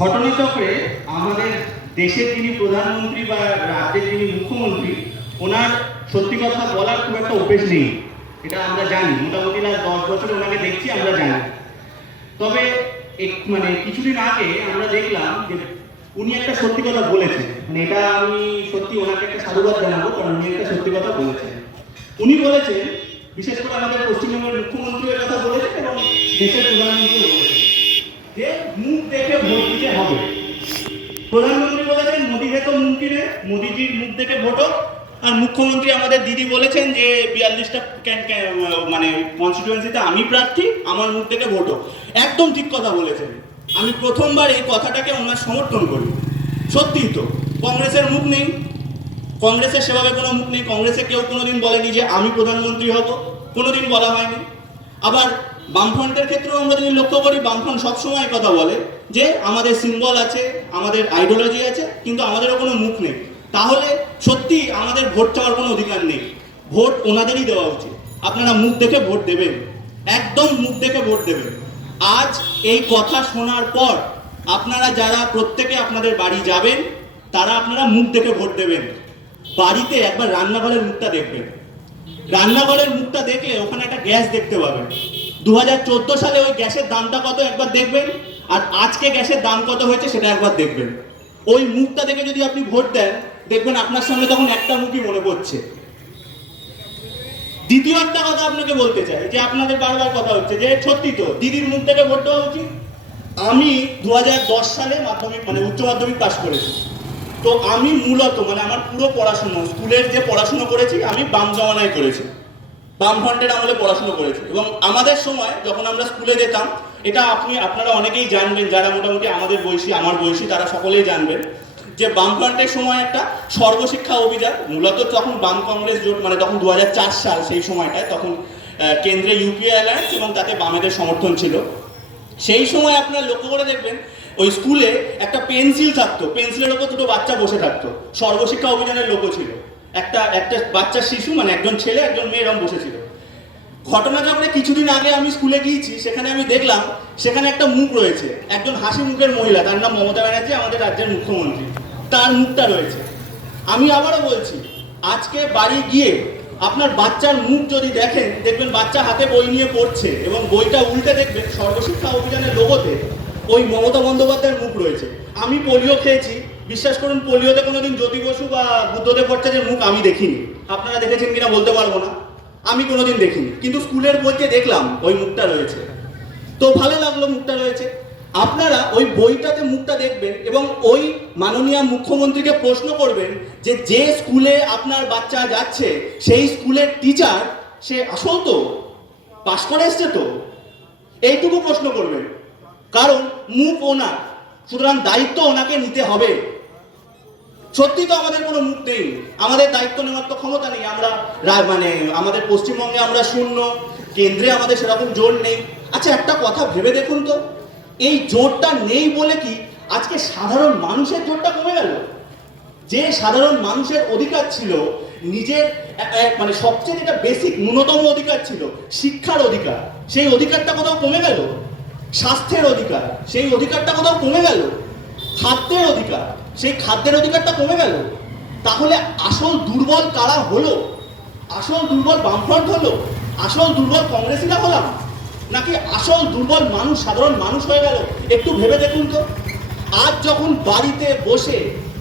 ঘটনাচক্রে আমাদের প্রধানমন্ত্রী বা রাজ্যের মুখ্যমন্ত্রী, ওনার সত্যি কথা বলার খুব একটা অভ্যেস নেই। এটা আমরা জানি। মোটামুটি না দশ বছর ওনাকে দেখছি, আমরা জানি। তবে মানে কিছুদিন আগে আমরা দেখলাম যে উনি একটা সত্যি কথা বলেছেন। মানে এটা আমি সত্যি ওনাকে একটা সাধুবাদ জানাব, কারণ উনি একটা সত্যি কথা বলেছেন। উনি বলেছেন, বিশেষ করে আমাদের পশ্চিমবঙ্গের মুখ্যমন্ত্রী কথা বলেছেন এবং দেশের প্রধানমন্ত্রী বলেছেন। যে মুখ দেখে ভোট দিতে হবে। প্রধানমন্ত্রী বলেছেন মোদি তো মুমকিন है মোদিজির মুখ দেখে ভোট হোক। আর মুখ্যমন্ত্রী আমাদের দিদি বলেছেন যে, বিয়াল্লিশটা মানে কনস্টিটুয়েন্সিতে আমি প্রার্থী, আমার মুখ থেকে ভোট হোক। একদম ঠিক কথা বলেছেন। আমি প্রথমবার এই কথাটাকে ওনার সমর্থন করি। সত্যিই তো, কংগ্রেসের মুখ নেই। কংগ্রেসের সেভাবে কোনো মুখ নেই। কংগ্রেসে কেউ কোনোদিন বলেনি যে, আমি প্রধানমন্ত্রী হব। কোনোদিন বলা হয়নি। আবার বামফ্রন্টের ক্ষেত্রেও আমরা যদি লক্ষ্য করি, বামফ্রন্ট সবসময় কথা বলে যে আমাদের সিম্বল আছে, আমাদের আইডিওলজি আছে, কিন্তু আমাদেরও কোনো মুখ নেই। তাহলে সত্যি আমাদের ভোট চাওয়ার কোনো অধিকার নেই। ভোট ওনাদেরই দেওয়া উচিত। আপনারা মুখ দেখে ভোট দেবেন। একদম মুখ দেখে ভোট দেবেন। আজ এই কথা শোনার পর আপনারা যারা প্রত্যেকে আপনাদের বাড়ি যাবেন, তারা আপনারা মুখ দেখে ভোট দেবেন। বাড়িতে একবার রান্নাঘরের মুখটা দেখবেন। রান্নাঘরের মুখটা দেখলে ওখানে একটা গ্যাস দেখতে পাবেন। দু হাজার চোদ্দ সালে ওই গ্যাসের দামটা কত একবার দেখবেন? আর আজকে গ্যাসের দাম কত হয়েছে সেটা একবার দেখবেন। ওই মুখটা দেখে যদি আপনি ভোট দেন, দেখবেন আপনার সামনে তখন একটা মুখই মনে পড়ছে। দ্বিতীয় একটা কথা আপনাকে বলতে চাই, যে আপনাদের বারবার কথা হচ্ছে, যে সত্যি তো, দিদির মুখ থেকে ভোট দেওয়া উচিত? আমি দু হাজার দশ সালে মাধ্যমিক মানে উচ্চ মাধ্যমিক পাশ করেছি। তো আমি মূলত মানে আমার পুরো পড়াশুনো, স্কুলের যে পড়াশুনো করেছি, আমি বাম জমানায় করেছি। বামফ্রন্টের আমলে পড়াশুনো করেছে। এবং আমাদের সময় যখন আমরা স্কুলে যেতাম, এটা আপনি, আপনারা অনেকেই জানবেন, যারা মোটামুটি আমাদের বয়সী, আমার বয়সী, তারা সকলেই জানবেন, যে বামফ্রন্টের সময় একটা সর্বশিক্ষা অভিযান, মূলত তখন বাম কংগ্রেস জোট মানে তখন দু হাজার চার সাল, সেই সময়টায় তখন কেন্দ্রে ইউপিএ অ্যালায়েন্স এবং তাতে বামেদের সমর্থন ছিল। সেই সময় আপনারা লক্ষ্য করে দেখবেন, ওই স্কুলে একটা পেন্সিল থাকতো, পেন্সিলের ওপর দুটো বাচ্চা বসে থাকতো, সর্বশিক্ষা অভিযানের লোগো ছিল। একটা একটা বাচ্চা শিশু মানে একজন ছেলে, একজন মেয়ে এরকম বসেছিল। ঘটনাচক্রে কিছুদিন আগে আমি স্কুলে গিয়েছি, সেখানে আমি দেখলাম, সেখানে একটা মুখ রয়েছে, একজন হাসি মুখের মহিলা, তার নাম মমতা ব্যানার্জি, আমাদের রাজ্যের মুখ্যমন্ত্রী। তার মুখটা রয়েছে। আমি আবারও বলছি, আজকে বাড়ি গিয়ে আপনার বাচ্চার মুখ যদি দেখেন, দেখবেন বাচ্চা হাতে বই নিয়ে পড়ছে এবং বইটা উল্টে দেখবেন, সর্বশিক্ষা অভিযানের লোগোতে ওই মমতা বন্দ্যোপাধ্যায়ের মুখ রয়েছে। আমি পোলিও খেয়েছি, বিশ্বাস করুন পোলিওতে কোনোদিন জ্যোতি বসু বা বুদ্ধদেব ভট্টাচার্যের মুখ আমি দেখিনি। আপনারা দেখেছেন কিনা বলতে পারব না। আমি কোনোদিন দেখিনি। কিন্তু স্কুলের বইতে দেখলাম, ওই মুখটা রয়েছে। তো ভালো লাগল মুখটা রয়েছে। আপনারা ওই বইটাতে মুখটা দেখবেন এবং ওই মাননীয় মুখ্যমন্ত্রীকে প্রশ্ন করবেন যে যে স্কুলে আপনার বাচ্চা যাচ্ছে, সেই স্কুলের টিচার সে আসল তো? পাশ করে এসছে তো? এইটুকু প্রশ্ন করবেন। কারণ মুখ ওনার, সুতরাং দায়িত্ব ওনাকে নিতে হবে। সত্যি তো আমাদের কোনো মুখ নেই। আমাদের দায়িত্ব নেওয়ার তো ক্ষমতা নেই। আমরা মানে আমাদের পশ্চিমবঙ্গে আমরা শূন্য, কেন্দ্রে আমাদের সেরকম জোর নেই। আচ্ছা একটা কথা ভেবে দেখুন তো। এই জোরটা নেই বলে কি আজকে সাধারণ মানুষের জোরটা কমে গেল? যে সাধারণ মানুষের অধিকার ছিল, নিজের মানে সবচেয়ে যেটা বেসিক ন্যূনতম অধিকার ছিল, শিক্ষার অধিকার, সেই অধিকারটা কোথাও কমে গেল? স্বাস্থ্যের অধিকার, সেই অধিকারটা কোথাও কমে গেল? খাদ্যের অধিকার সেই খাদ্যের অধিকারটা কমে গেল। তাহলে আসল দুর্বল কারা হলো? আসল দুর্বল বামফ্রন্ট হলো? আসল দুর্বল কংগ্রেসিরা হলাম? নাকি আসল দুর্বল মানুষ, সাধারণ মানুষ হয়ে গেল? একটু ভেবে দেখুন তো। আজ যখন বাড়িতে বসে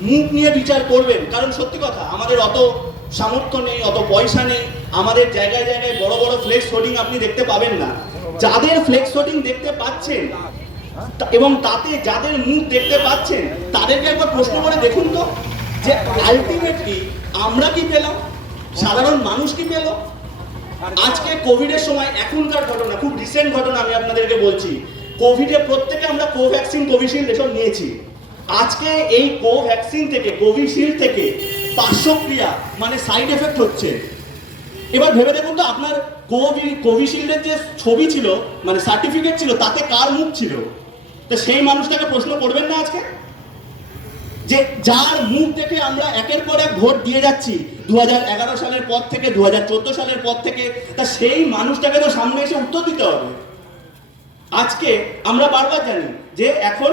মুখ নিয়ে বিচার করবেন, কারণ সত্যি কথা, আমাদের অত সামর্থ্য নেই, অত পয়সা নেই, আমাদের জায়গায় জায়গায় বড় বড় ফ্লেক্স হোর্ডিং আপনি দেখতে পাবেন না। যাদের ফ্লেক্স হোর্ডিং দেখতে পাচ্ছেন এবং তাতে যাদের মুখ দেখতে পাচ্ছেন, তাদেরকে একবার প্রশ্ন করে দেখুন তো, যে আলটিমেটলি আমরা কি পেলাম? সাধারণ মানুষ কি পেল? আজকে কোভিডের সময় এখনকার ঘটনা, খুব রিসেন্ট ঘটনা আমি আপনাদেরকে বলছি। কোভিডে প্রত্যেকে আমরা কোভ্যাক্সিন কোভিশিল্ড এসব নিয়েছি। আজকে এই কোভ্যাক্সিন থেকে কোভিশিল্ড থেকে পার্শ্বক্রিয়া মানে সাইড এফেক্ট হচ্ছে। এবার ভেবে দেখুন তো, আপনার কোভি কোভিশিল্ডের যে ছবি ছিল মানে সার্টিফিকেট ছিল, তাতে কার মুখ ছিল? তো সেই মানুষটাকে প্রশ্ন করবেন না আজকে? যে যার মুখ দেখে আমরা একের পর এক ভোট দিয়ে যাচ্ছি দু হাজার এগারো সালের পর থেকে দু হাজার চোদ্দ সালের পর থেকে, তা সেই মানুষটাকে তো সামনে এসে উত্তর দিতে হবে। আজকে আমরা বারবার জানি যে এখন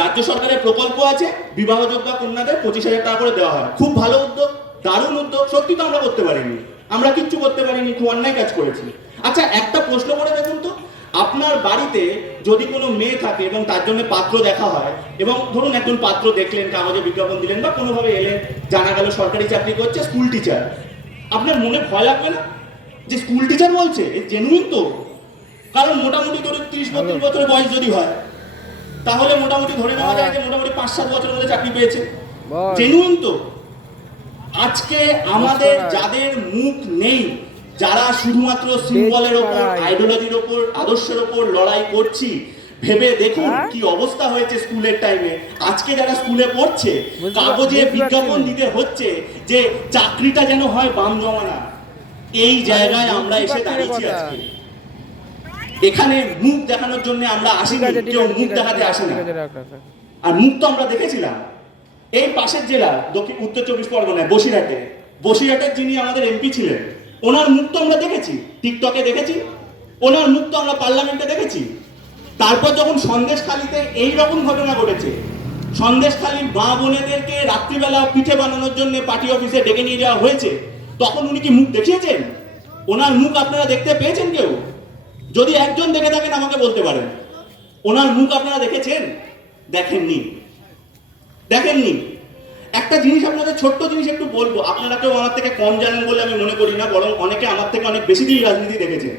রাজ্য সরকারের প্রকল্প আছে, বিবাহযোগ্য কন্যাদের পঁচিশ হাজার টাকা করে দেওয়া হয়। খুব ভালো উদ্যোগ, দারুণ উদ্যোগ, সত্যি তো আমরা করতে পারিনি। আমরা কিচ্ছু করতে পারিনি, খুব অন্যায় কাজ করেছি। আচ্ছা একটা প্রশ্ন করে দেখুন তো আপনার বাড়িতে যদি কোনো মেয়ে থাকে এবং তার জন্য পাত্র দেখা হয় এবং ধরুন একজন পাত্র দেখলেন কাগজে বিজ্ঞাপন দিলেন বা কোনোভাবে এলেন জানা গেল সরকারি চাকরি করছে স্কুল টিচার আপনার মনে ভয় লাগবে না? যে স্কুল টিচার বলছে? জেনুইন তো। কারণ মোটামুটি ধরুন ত্রিশ বত্রিশ বছর বয়স যদি হয় তাহলে মোটামুটি ধরে নেওয়া যায় যে মোটামুটি পাঁচ সাত বছর মধ্যে চাকরি পেয়েছে। জেনুইন তো। আজকে আমাদের যাদের মুখ নেই যারা শুধুমাত্র সিম্বলের ওপর। আইডিওলজির ওপর আদর্শের ওপর লড়াই করছি ভেবে দেখুন হ্যাঁ? কি অবস্থা হয়েছে স্কুলের টাইমে আজকে যারা স্কুলে পড়ছে কাগজে বিজ্ঞাপন দিতে হচ্ছে যে চাকরিটা যেন হয় বাম জমানা। এই জায়গায় আমরা এসে দাঁড়িয়েছি আজকে। এখানে মুখ দেখানোর জন্য আমরা আসিনি কেউ মুখ দেখাতে আসে না। আর মুখ তো আমরা দেখেছিলাম। এই পাশের জেলা দক্ষিণ উত্তর চব্বিশ পরগনায় বসিরহাটে। বসিরহাটের যিনি আমাদের এমপি ছিলেন ওনার মুখ তো আমরা দেখেছি, টিকটকে দেখেছি, ওনার মুখ তো আমরা পার্লামেন্টে দেখেছি। তারপর যখন সন্দেশখালিতে এই রকম ঘটনা ঘটেছে, সন্দেশখালীর মা বোনেদেরকে রাত্রিবেলা পিঠে বানানোর জন্য পার্টি অফিসে ডেকে নিয়ে যাওয়া হয়েছে, তখন উনি কি মুখ দেখিয়েছেন? ওনার মুখ আপনারা দেখতে পেয়েছেন কেউ? যদি একজন দেখে থাকেন, আমাকে বলতে পারেন। ওনার মুখ আপনারা দেখেছেন? দেখেননি। দেখেননি। একটা জিনিস আপনাদের, ছোট্ট জিনিস একটু বলব। আপনারা কেউ আমার থেকে কম জানেন বলে আমি মনে করি না, বরং অনেকে আমার থেকে অনেক বেশি দিন রাজনীতি দেখেছে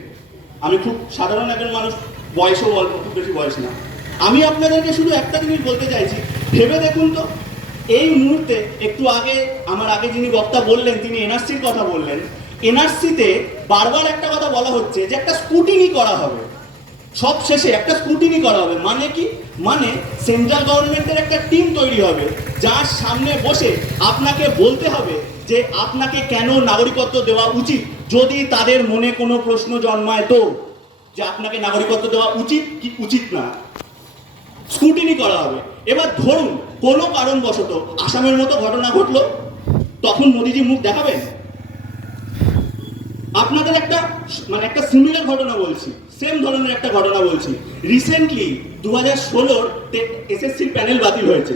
আমি খুব সাধারণ একজন মানুষ, বয়সও অল্প, খুব বেশি বয়স না। আমি আপনাদেরকে শুধু একটা জিনিস বলতে চাইছি, ভেবে দেখুন তো, এই মুহূর্তে একটু আগে, আমার আগে যিনি বক্তা বললেন, তিনি এনআরসির কথা বললেন। এনআরসিতে বারবার একটা কথা বলা হচ্ছে যে একটা স্কুটিনি করা হবে। সব শেষে একটা স্ক্রুটিনি করা হবে। মানে কি? মানে সেন্ট্রাল গভর্নমেন্টের একটা টিম তৈরি হবে, যার সামনে বসে আপনাকে বলতে হবে যে আপনাকে কেন নাগরিকত্ব দেওয়া উচিত যদি তাদের মনে কোনো প্রশ্ন জন্মায় তো? যে আপনাকে নাগরিকত্ব দেওয়া উচিত কি উচিত না? স্ক্রুটিনি করা হবে। এবার ধরুন, কোনো কারণবশত আসামের মতো ঘটনা ঘটলো, তখন মোদিজি মুখ দেখাবেন? আপনাদের একটা মানে একটা সিমিলার ঘটনা বলছি। সেম ধরনের একটা ঘটনা বলছি। রিসেন্টলি দু হাজার ষোলোর এসএসসির প্যানেল বাতিল হয়েছে।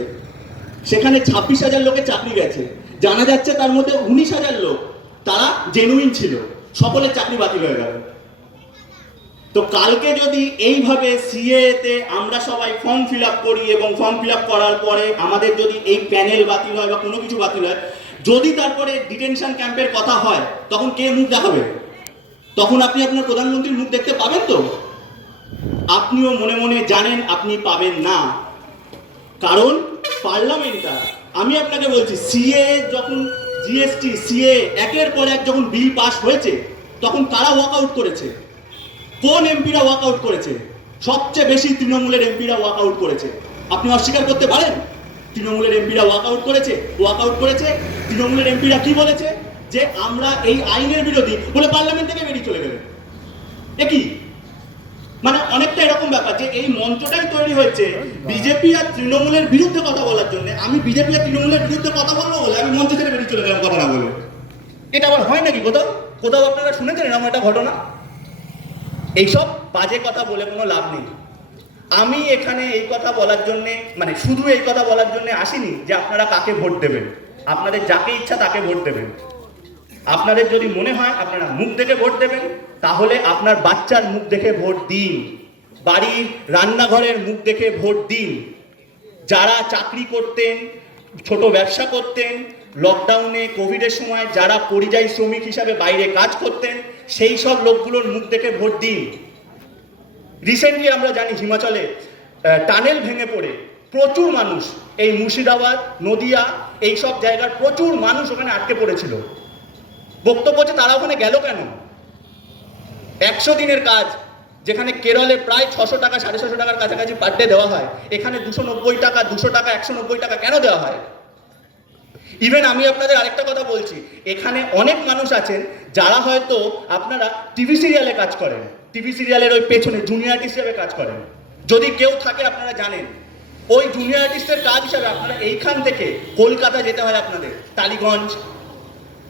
সেখানে ছাব্বিশ হাজার লোকের চাকরি গেছে। জানা যাচ্ছে তার মধ্যে উনিশ হাজার লোক, তারা জেনুইন ছিল। সকলের চাকরি বাতিল হয়ে গেল। তো কালকে যদি এইভাবে সিএ তে আমরা সবাই ফর্ম ফিল আপ করি এবং ফর্ম ফিল আপ করার পরে আমাদের যদি এই প্যানেল বাতিল হয় বা কোনো কিছু বাতিল হয়, যদি তারপরে ডিটেনশন ক্যাম্পের কথা হয়, তখন কে মুখ দেখাবে? তখন আপনি আপনার প্রধানমন্ত্রীর মুখ দেখতে পাবেন তো? আপনিও মনে মনে জানেন আপনি পাবেন না। কারণ পার্লামেন্টার, আমি আপনাকে বলছি, সিএ যখন জিএসটি, সিএ একের পর এক যখন বিল পাস হয়েছে, তখন কারা ওয়াকআউট করেছে? কোন এমপিরা ওয়াকআউট করেছে? সবচেয়ে বেশি তৃণমূলের এমপিরা ওয়াকআউট করেছে। আপনি অস্বীকার করতে পারেন? তৃণমূলের এমপিরা ওয়াকআউট করেছে ওয়াকআউট করেছে, তৃণমূলের এমপিরা কি বলেছে? যে আমরা এই আইনের বিরোধী বলে পার্লামেন্ট থেকে বেরিয়ে চলে গেলেন এ কি? মানে অনেকটা এরকম ব্যাপার যে এই মঞ্চটাই তৈরি হয়েছে বিজেপি আর তৃণমূলের বিরুদ্ধে কথা বলার জন্য। আমি বিজেপি আর তৃণমূলের বিরুদ্ধে কথা বলব বলে আমি মঞ্চ থেকে বেরিয়ে চলে গেলাম কথা না বলে। এটা আবার হয় নাকি কোথাও? কোথাও আপনারা শুনেছেন এরকম একটা ঘটনা? এইসব বাজে কথা বলে কোনো লাভ নেই। আমি এখানে এই কথা বলার জন্য মানে শুধু এই কথা বলার জন্য আসিনি যে আপনারা কাকে ভোট দেবেন। আপনাদের যাকে ইচ্ছা তাকে ভোট দেবেন। আপনাদের যদি মনে হয় আপনারা মুখ দেখে ভোট দেবেন, তাহলে আপনার বাচ্চার মুখ দেখে ভোট দিন। বাড়ির রান্নাঘরের মুখ দেখে ভোট দিন। যারা চাকরি করতেন, ছোট ব্যবসা করতেন লকডাউনে কোভিডের সময় যারা পরিযায়ী শ্রমিক হিসাবে বাইরে কাজ করতেন, সেই সব লোকগুলোর মুখ দেখে ভোট দিন। রিসেন্টলি আমরা জানি হিমাচলে টানেল ভেঙে পড়ে। প্রচুর মানুষ, এই মুর্শিদাবাদ, নদিয়া, এই সব জায়গার প্রচুর মানুষ ওখানে আটকে পড়েছিল। বক্তব্য হচ্ছে তারা ওখানে গেল কেন? একশো দিনের কাজ, যেখানে কেরলে প্রায় ছশো টাকা, সাড়ে ছশো টাকার কাছাকাছি পার ডে দেওয়া হয়, এখানে দুশো নব্বই টাকা, দুশো টাকা, একশো নব্বই টাকা কেন দেওয়া হয়? ইভেন আমি আপনাদের আরেকটা কথা বলছি, এখানে অনেক মানুষ আছেন যারা হয়তো আপনারা টিভি সিরিয়ালে কাজ করেন টিভি সিরিয়ালের ওই পেছনে জুনিয়র আর্টিস্ট হিসেবে কাজ করেন। যদি কেউ থাকে, আপনারা জানেন, ওই জুনিয়র আর্টিস্টের কাজ হিসাবে আপনারা এইখান থেকে কলকাতা যেতে হয় আপনাদের, টালিগঞ্জ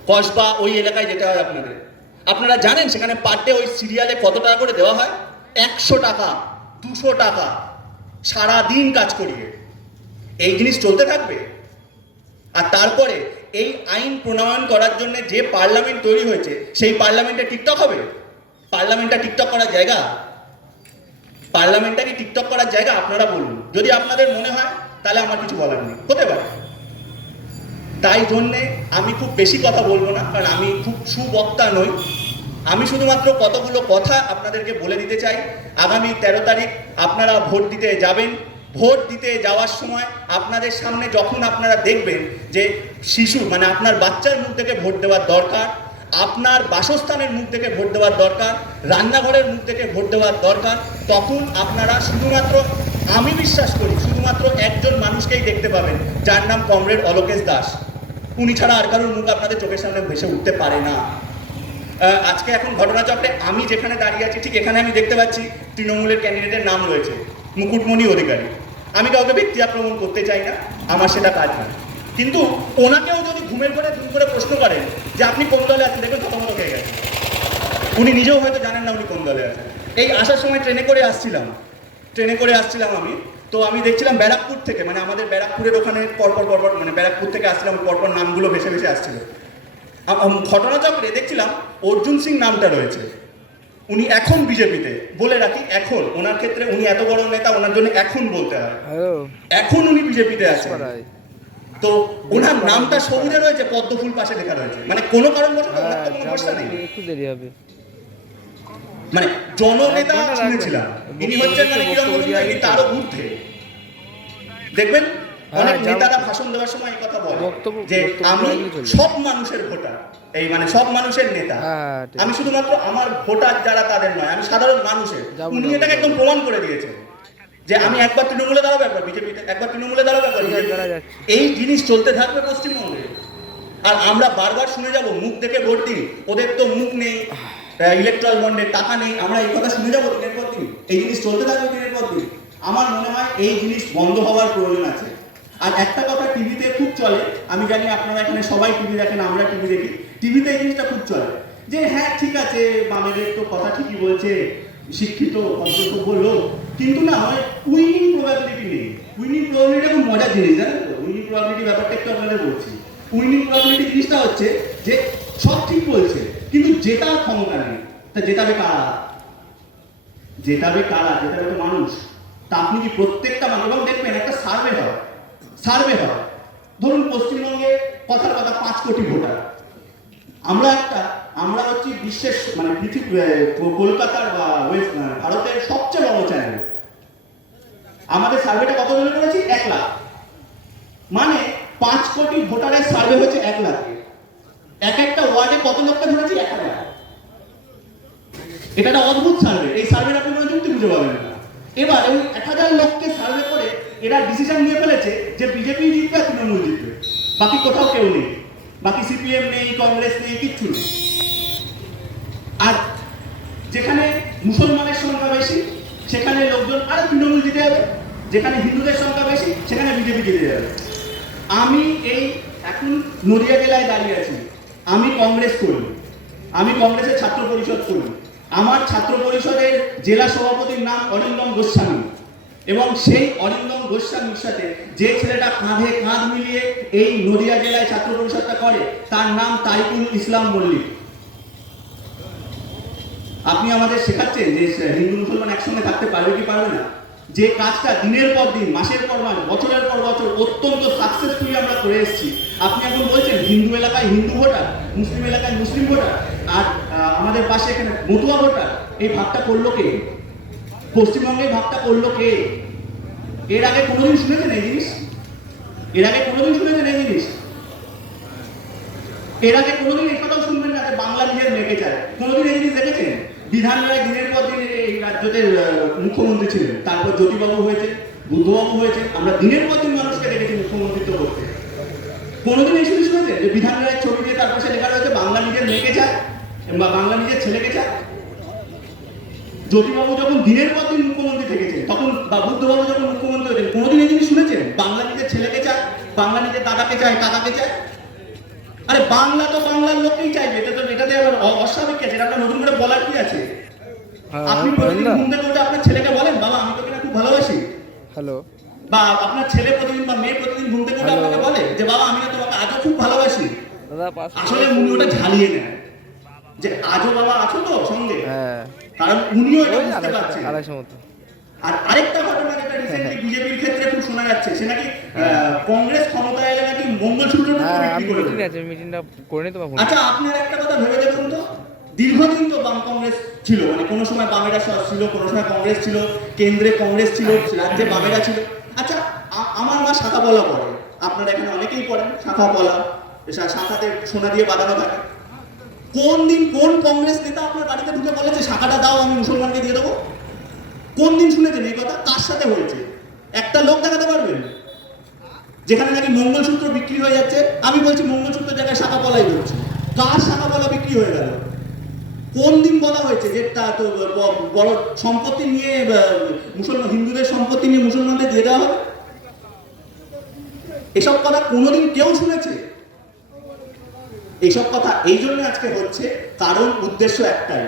কসবা ওই এলাকায় যেতে হয় আপনাদের। আপনারা জানেন সেখানে পার ডে ওই সিরিয়ালে কত টাকা করে দেওয়া হয়? একশো টাকা, দুশো টাকা সারা দিন কাজ করিয়ে। এই জিনিস চলতে থাকবে। আর তারপরে এই আইন প্রণয়ন করার জন্য যে পার্লামেন্ট তৈরি হয়েছে, সেই পার্লামেন্টে টিকটক হবে? পার্লামেন্টটা টিকটক করার জায়গা? পার্লামেন্টটা কি টিকটক করার জায়গা? আপনারা বলুন। যদি আপনাদের মনে হয়, তাহলে আমার কিছু বলার নেই। হতে পারে। তাই জন্যে আমি খুব বেশি কথা বলব না, কারণ আমি খুব সুবক্তা নই। আমি শুধুমাত্র কতগুলো কথা আপনাদেরকে বলে দিতে চাই। আগামী তেরো তারিখ আপনারা ভোট দিতে যাবেন। ভোট দিতে যাওয়ার সময় আপনাদের সামনে যখন আপনারা দেখবেন যে শিশু মানে আপনার বাচ্চার মুখ থেকে ভোট দেওয়ার দরকার, আপনার বাসস্থানের মুখ থেকে ভোট দেওয়ার দরকার, রান্নাঘরের মুখ থেকে ভোট দেওয়ার দরকার, তখন আপনারা শুধুমাত্র, আমি বিশ্বাস করি, শুধুমাত্র একজন মানুষকেই দেখতে পাবেন, যার নাম কমরেড অলোকেশ দাস। উনি ছাড়া আর কারোর মুখ আপনাদের চোখের সামনে ভেসে উঠতে পারে না। আজকে এখন ঘটনাচক্রে আমি যেখানে দাঁড়িয়ে আছি, ঠিক এখানে আমি দেখতে পাচ্ছি তৃণমূলের ক্যান্ডিডেটের নাম রয়েছে, মুকুটমণি অধিকারী। আমি কাউকে ব্যক্তি আক্রমণ করতে চাই না, আমার সেটা কাজ না কিন্তু ওনাকেও যদি ঘুমের ঘরে ঘুম করে প্রশ্ন করেন যে আপনি কোন দলে আছেন, দেখবেন প্রথমত হয়ে গেছে। উনি নিজেও হয়তো জানেন না উনি কোন দলে আছেন। এই আসার সময় ট্রেনে করে আসছিলাম। ট্রেনে করে আসছিলাম আমি। তো আমি দেখছিলাম ব্যারাকপুর থেকে মানে আমাদের ব্যারাকপুরের ওখানে পরপর পরপর মানে ব্যারাকপুর থেকে আসছিলাম পরপর নামগুলো ভেসে ভেসে আসছিল। ঘটনাচক্রে দেখছিলাম অর্জুন সিং নামটা রয়েছে। উনি এখন বিজেপিতে বলে রাখি এখন ওনার ক্ষেত্রে উনি এত বড় নেতা ওনার জন্য এখন বলতে হয়। এখন উনি বিজেপিতে আছেন। তো ওনার নামটা সবুজে রয়েছে পদ্মফুল পাশে লেখা রয়েছে। মানে কোনো কারণবশত ওনার হ্যাঁ তো কোনো নেই। একটু দেরি হবে। মানে জননেতা শুনেছিলাম। ইনি হচ্ছেন মানে বলুন ইনি তারও ঊর্ধ্বে? দেখবেন হ্যাঁ, অনেক নেতারা ভাষণ দেওয়ার সময় এই কথা বলে যে আমি সব মানুষের ভোটার। এই মানে সব মানুষের নেতা। হ্যাঁ, আমি শুধুমাত্র আমার ভোটার যারা তাদের নয় আমি সাধারণ মানুষের। উনি এটাকে একদম প্রমাণ করে দিয়েছেন যে আমি একবার তৃণমূলে দাঁড়াবো একবার বিজেপিতে একবার তৃণমূলে দাঁড়াবো একবার। এই জিনিস চলতে থাকবে পশ্চিমবঙ্গে। আর আমরা বারবার শুনে যাব মুখ দেখে ভোট দিন। ওদের তো মুখ নেই। ইলেকট্রাল বন্ডের টাকা নেই, আমরা এই কথা শুনে যাব দিনের পর দিন। এই জিনিস চলতে থাকবে দিনের পর দিন। আমার মনে হয় এই জিনিস বন্ধ হওয়ার প্রয়োজন আছে। আর একটা কথা টিভিতে খুব চলে, আমি জানি আপনারা এখানে সবাই টিভি দেখেন, আমরা টিভি দেখি। টিভিতে এই জিনিসটা খুব চলে। যে হ্যাঁ ঠিক আছে বামেদের তো কথা ঠিকই বলছে, শিক্ষিত অন্তর্ভুক্ত লোক। কিন্তু না হয় উইনিং প্রবাবিলিটি নেই। উইনিং প্রবাবিলিটি খুব মজার জিনিস, জানেন তো? উইনিং প্রবাবিলিটি ব্যাপারটা একটু আপনাদের বলছি। উইনিং প্রবাবিলিটি জিনিসটা হচ্ছে যে সব ঠিক বলছে। কিন্তু জেতার ক্ষমতা নেই, তা জেতাবে কারা? জেতাবে কারা? জেতাবে তো মানুষ। তা আপনি কি প্রত্যেকটা মানুষ, এবং দেখবেন একটা সার্ভে হয় সার্ভে হয়। ধরুন পশ্চিমবঙ্গে কথার কথা পাঁচ কোটি ভোটার। আমরা একটা, আমরা হচ্ছি বিশ্বের মানে পৃথিবী কলকাতার বা ওয়েস্ট ভারতের সবচেয়ে বড় চ্যানেল। আমাদের সার্ভেটা কত জনে করেছি? এক লাখ। মানে পাঁচ কোটি ভোটারের সার্ভে হচ্ছে এক লাখ। এক একটা ওয়ার্ডে কত লোককে ধরেছি? এক হাজার। এটা একটা অদ্ভুত সার্ভে এই সার্ভের আপনি কোনো যুক্তি খুঁজে পাবেন না। এবার ওই এক হাজার লোককে সার্ভে করে এরা ডিসিশন নিয়ে ফেলেছে যে বিজেপি জিতবে আর তৃণমূল জিতবে। বাকি কোথাও কেউ নেই। বাকি সিপিএম নেই, কংগ্রেস নেই, কিচ্ছু নেই। আর যেখানে মুসলমানের সংখ্যা বেশি, সেখানে লোকজন আরও তৃণমূল জিতে যাবে। যেখানে হিন্দুদের সংখ্যা বেশি, সেখানে বিজেপি জিতে যাবে। আমি এই এখন নদিয়া জেলায় দাঁড়িয়ে আছি। আমি কংগ্রেস করি। আমি কংগ্রেসের ছাত্র পরিষদ করি। আমার ছাত্র পরিষদের জেলা সভাপতির নাম অরিন্দম গোস্বামী। এবং সেই অরিন্দম গোস্বামীর সাথে যে ছেলেটা কাঁধে কাঁধ মিলিয়ে এই নদিয়া জেলায় ছাত্র পরিষদটা করে, তার নাম তারিকুল ইসলাম মল্লিক। আপনি আমাদের শেখাচ্ছেন যে হিন্দু মুসলমান একসঙ্গে থাকতে পারবে কি পারবে না? যে কাজটা দিনের পর দিন, মাসের পর মাস, বছরের পর বছর অত্যন্ত সাকসেসফুলি আমরা করে এসেছি। আপনি এখন বলছেন হিন্দু এলাকায় হিন্দু ভোটার মুসলিম এলাকায় মুসলিম ভোটার আর আমাদের পাশে এখানে মতুয়া ভোটার এই ভাগটা করল কে? পশ্চিমবঙ্গে ভাগটা করল কে? এর আগে কোনোদিন শুনেছেন এই জিনিস? এর আগে কোনোদিন শুনেছেন এই জিনিস? এর আগে কোনোদিন এই কথাও শুনবেন না যে বাংলা নিজের মেকে চায়। কোনোদিন এই জিনিস দেখেছেন? বিধান রায় দিনের পর দিন এই আহ, মুখ্যমন্ত্রী ছিলেন তারপর জ্যোতিবাবু হয়েছে বুদ্ধবাবু হয়েছে আমরা দিনের পর দিন মানুষকে দেখেছি মুখ্যমন্ত্রিত্ব করতে। কোনোদিন এই শুধু শুনেছেন যে বিধান রায়ের ছবি দিয়ে তার পাশে লেখা রয়েছে বাংলা নিজের মেয়েকে চায় বা বাংলা নিজের ছেলেকে চায় জ্যোতিবাবু যখন দিনের পর দিন মুখ্যমন্ত্রী থেকেছেন তখন বা বুদ্ধবাবু যখন মুখ্যমন্ত্রী হয়েছেন কোনোদিন এই জিনিস শুনেছেন? বাংলা নিজের ছেলেকে চায় বাংলা নিজের দাদাকে চায় কাকাকে চায় আরে বাংলা তো বাংলার লোককেই চাইবে এটা তো এটাতে আবার অস্বাভাবিক আছে এটা নতুন করে বলার কি আছে? হ্যাঁ, আপনি হ্যাঁ, প্রতিদিন। ঘুম থেকে উঠে আপনার ছেলেকে বলেন বাবা আমি তোকে না খুব ভালোবাসি। হ্যালো। বা আপনার ছেলে প্রতিদিন বা মেয়ে প্রতিদিন ঘুম থেকে আপনাকে বলে যে বাবা আমি তোমাকে আজও খুব ভালোবাসি। আসলে উনি ওটা ঝালিয়ে নেন যে আজও বাবা আছো তো সঙ্গে? হ্যাঁ। কারণ উনিও এটা বুঝতে পারছেন আর আরেকটা ঘটনা যেটা রিসেন্টলি বিজেপির ক্ষেত্রে খুব শোনা যাচ্ছে সে নাকি কংগ্রেস ক্ষমতায় এলে নাকি মঙ্গলসূত্র হ্যাঁ করে মিটিং দেবে। আছে মিটিংটা করে নিই তোমার আচ্ছা আপনার একটা কথা ভেবে দেখুন তো। দীর্ঘদিন তো বাম কংগ্রেস ছিল মানে কোনো সময় বামেরা ছিল কোনো সময় কংগ্রেস ছিল কেন্দ্রে কংগ্রেস ছিল রাজ্যে বামেরা ছিল। শাখা বলা পড়ে। আপনারা এখানে অনেকেই পড়েন, শাখা বলা। শাখাতে সোনা দিয়ে বাঁধানো থাকে। কোন দিন কোন কংগ্রেস নেতা আপনার বাড়িতে ঢুকে বলেছে শাখাটা দাও, আমি মুসলমানকে দিয়ে দেবো কোন দিন শুনেছেন এই কথা? কার সাথে হয়েছে? একটা লোক দেখাতে পারবেন? যেখানে নাকি মঙ্গলসূত্র বিক্রি হয়ে যাচ্ছে। আমি বলছি মঙ্গলসূত্রের জায়গায় শাখা পলাই ধরছি। কার শাখা পলা বিক্রি হয়ে গেল? কোন দিন বলা হয়েছে যে, তা তো বড় সম্পত্তি নিয়ে মুসলমান, হিন্দুদের সম্পত্তি নিয়ে মুসলমানদের দিয়ে দেওয়া হবে এসব কথা কোনোদিন কেউ শুনেছে? এইসব কথা এই জন্য আজকে হচ্ছে কারণ উদ্দেশ্য একটাই।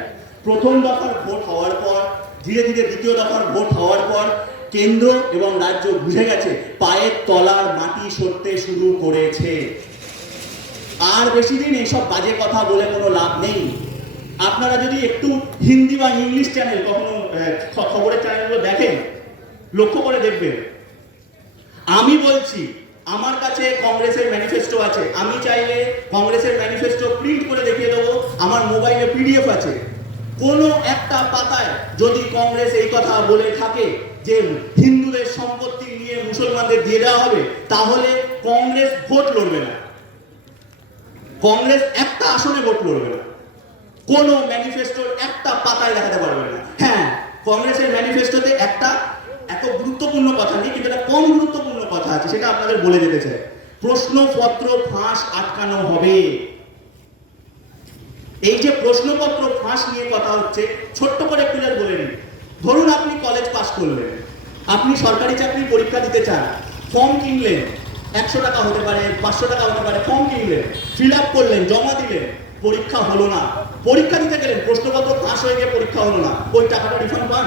প্রথম দফার ভোট হওয়ার পর, ধীরে ধীরে দ্বিতীয় দফার ভোট হওয়ার পর কেন্দ্র এবং রাজ্য বুঝে গেছে, পায়ের তলার মাটি সরতে শুরু করেছে। আর বেশি দিন এইসব বাজে কথা বলে কোনো লাভ নেই। আপনারা যদি একটু হিন্দি বা ইংলিশ চ্যানেল কখনো খবরের চ্যানেলগুলো দেখেন, লক্ষ্য করে দেখবেন। আমি বলছি আমার কাছে কংগ্রেসের ম্যানিফেস্টো আছে। আমি চাইলে কংগ্রেসের ম্যানিফেস্টো প্রিন্ট করে দেখিয়ে দেবো। আমার মোবাইলে পিডিএফ আছে। কোনো একটা পাতায় যদি কংগ্রেস এই কথা বলে থাকে যে হিন্দুদের সম্পত্তি নিয়ে মুসলমানদের দিয়ে দেওয়া হবে, তাহলে কংগ্রেস ভোট লড়বে না। কংগ্রেস একটা আসনে ভোট লড়বে না। কোনো ম্যানিফেস্টোর একটা পাতায় দেখাতে পারবে না। হ্যাঁ কংগ্রেসের ম্যানিফেস্টোতে একটা এত গুরুত্বপূর্ণ কথা নেই, কিন্তু একটা কম গুরুত্বপূর্ণ কথা আছে, সেটা আপনাদের বলে যেতে চাই। প্রশ্নপত্র ফাঁস আটকানো হবে। এই যে প্রশ্নপত্র ফাঁস নিয়ে কথা হচ্ছে, ছোট্ট করে একটু বলে নিন ধরুন আপনি কলেজ পাস করলেন, আপনি সরকারি চাকরির পরীক্ষা দিতে চান ফর্ম কিনলেন, একশো টাকা হতে পারে, পাঁচশো টাকা হতে পারে ফর্ম কিনলেন ফিল আপ করলেন, জমা দিলেন, পরীক্ষা হলো না। পরীক্ষা দিতে গেলেন, প্রশ্নপত্র ফাঁস হয়ে গিয়ে পরীক্ষা হলো না। ওই টাকাটা রিফান্ড পান?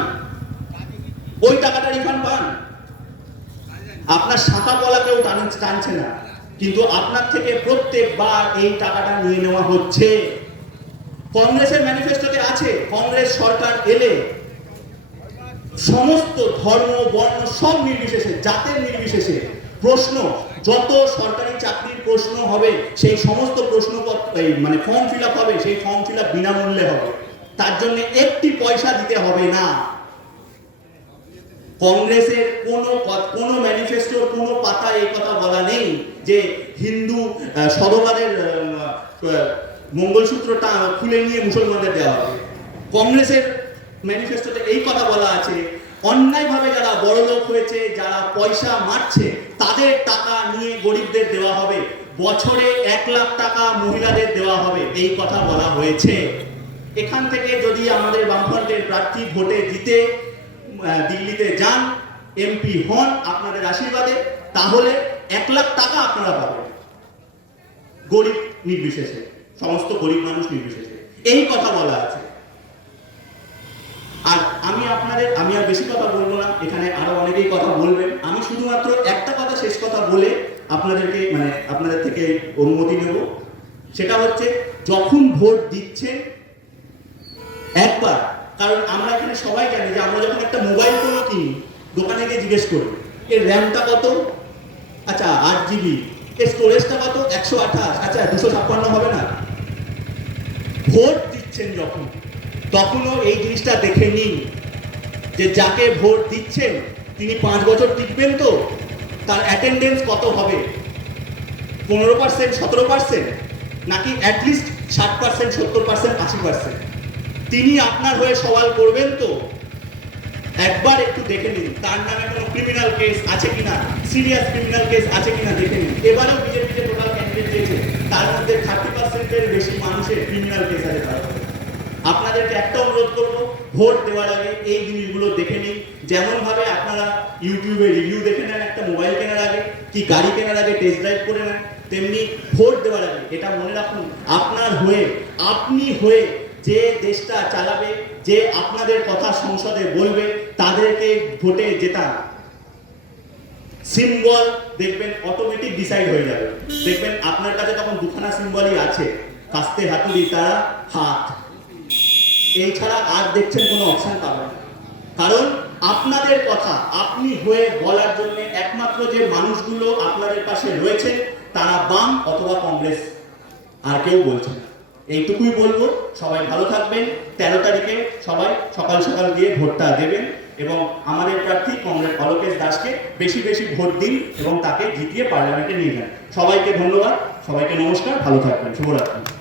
ওই টাকাটা রিফান্ড পান? আপনার শাখা বলা কেউ টানছে না। কিন্তু আপনার থেকে প্রত্যেকবার এই টাকাটা নিয়ে নেওয়া হচ্ছে। কংগ্রেসের ম্যানিফেস্টোতে আছে, কংগ্রেস সরকার এলে সমস্ত ধর্ম, বর্ণ সব নির্বিশেষে, জাতের নির্বিশেষে প্রশ্ন, যত সরকারি চাকরির প্রশ্ন হবে, সেই সমস্ত প্রশ্নপত্র মানে ফর্ম ফিল হবে, সেই ফর্ম ফিল বিনামূল্যে হবে। তার জন্য একটি পয়সা দিতে হবে না। কংগ্রেসের কোনো কোনো ম্যানিফেস্টোর কোনো পাতা এই কথা বলা নেই যে হিন্দু সদবাদের মঙ্গলসূত্রটা খুলে নিয়ে মুসলমানদের দেওয়া হবে। কংগ্রেসের ম্যানিফেস্টোতে এই কথা বলা আছে, অন্যায়ভাবে যারা বড় লোক হয়েছে, যারা পয়সা মারছে, তাদের টাকা নিয়ে গরিবদের দেওয়া হবে। বছরে এক লাখ টাকা মহিলাদের দেওয়া হবে, এই কথা বলা হয়েছে। এখান থেকে যদি আমাদের বামফ্রন্টের প্রার্থী ভোটে জিতে দিল্লিতে যান এমপি হন আপনাদের আশীর্বাদে, তাহলে এক লাখ টাকা আপনারা পাবেন। গরিব নির্বিশেষে, সমস্ত গরিব মানুষ নির্বিশেষে। এই কথা বলা আছে। আর আমি আপনাদের, আমি আর বেশি কথা বলব না, এখানে আরও অনেকেই কথা বলবেন। আমি শুধুমাত্র একটা কথা শেষ কথা বলে আপনাদেরকে মানে আপনাদের থেকে অনুমতি নেব। সেটা হচ্ছে, যখন ভোট দিচ্ছেন, একবার কারণ আমরা এখানে সবাই জানি যে আমরা যখন একটা মোবাইল ফোনও কিনি, দোকানে গিয়ে জিজ্ঞেস করি, এর র্যামটা কত? আচ্ছা আট জিবি এর স্টোরেজটা কত? একশো আঠাশ। আচ্ছা দুশো ছাপ্পান্ন হবে না? ভোট দিচ্ছেন যখন, তখনও এই জিনিসটা দেখে নিন যে যাকে ভোট দিচ্ছেন, তিনি পাঁচ বছর টিকবেন তো? তার অ্যাটেন্ডেন্স কত হবে? পনেরো পার্সেন্ট সতেরো পার্সেন্ট নাকি অ্যাটলিস্ট ষাট পার্সেন্ট সত্তর পার্সেন্ট আশি পার্সেন্ট তিনি আপনার হয়ে সওয়াল করবেন তো? একবার একটু দেখে নিন, তার নামে কোনো ক্রিমিনাল কেস আছে কিনা সিরিয়াস ক্রিমিনাল কেস আছে কিনা দেখে নিন। এবারেও বিজেপি যে টোটাল ক্যান্ডিডেট দিয়েছে, তার মধ্যে থার্টি পার্সেন্টের বেশি মানুষের ক্রিমিনাল কেস আছে তার আপনাদেরকে একটা অনুরোধ করব, ভোট দেওয়ার আগে এই জিনিসগুলো দেখে নিন। যেমনভাবে আপনারা ইউটিউবে রিভিউ দেখে নেন, একটা মোবাইল কেনার আগে, কি গাড়ি কেনার আগে টেস্ট ড্রাইভ করে নেন, তেমনি ভোট দেওয়ার আগে, এটা মনে রাখুন, আপনার হয়ে, আপনি হয়ে যে দেশটা চালাবে, যে আপনাদের কথা সংসদে বলবে, তাদেরকে ভোটে জেতান। সিম্বল দেখবেন অটোমেটিক ডিসাইড হয়ে যাবে। দেখবেন আপনার কাছে তখন দুখানা সিম্বলই আছে। কাস্তে হাতুড়ি, তারা হাত। এই ছাড়া আর দেখছেন কোনো অপশন পাবেন। কারণ আপনাদের কথা, আপনি হয়ে বলার জন্য একমাত্র যে মানুষগুলো আপনাদের পাশে রয়েছে, তারা বাম অথবা কংগ্রেস। আর কেউ বলছে না। এইটুকুই বলব, সবাই ভালো থাকবেন। তেরো তারিখে সবাই সকাল সকাল গিয়ে ভোটটা দেবেন এবং আমাদের প্রার্থী কংগ্রেস অলোকেশ দাসকে বেশি বেশি ভোট দিন এবং তাকে জিতিয়ে পার্লামেন্টে নিয়ে যান। সবাইকে ধন্যবাদ, সবাইকে নমস্কার, ভালো থাকবেন, শুভরাত্রি।